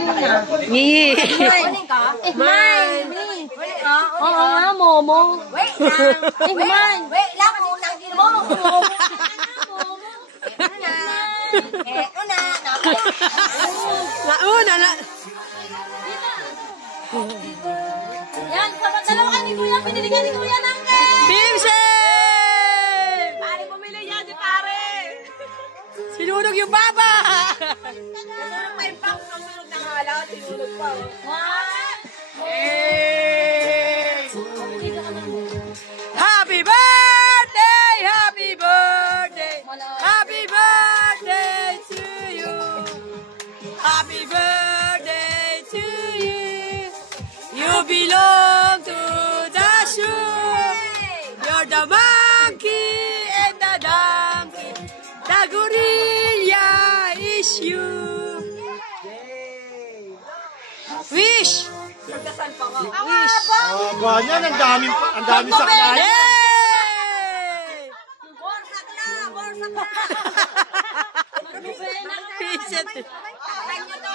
muna. Ngi. Kunin ka? Mine. Oo nga, Momo. Wait lang. Wait lang, unang din mo. Nauna na. Yan, dalawa ka ni Kuya. Pinili ka ni Kuya ng cake. Team Chef! Pare, bumili yan si pare. Sinunog yung baba! Nasunog pa yung pang sunog ng halaw. Sinunog pa. Happy birthday! Happy birthday! Happy birthday to you! Happy birthday to you! You belong to the zoo! You're the monkey and the donkey. The gorilla is you! Wish! Pagkasal pa nga. Wish! Ganyan, ang dami sa kanya. Hey! Borsak na! Borsak na! Visit. Kanya to.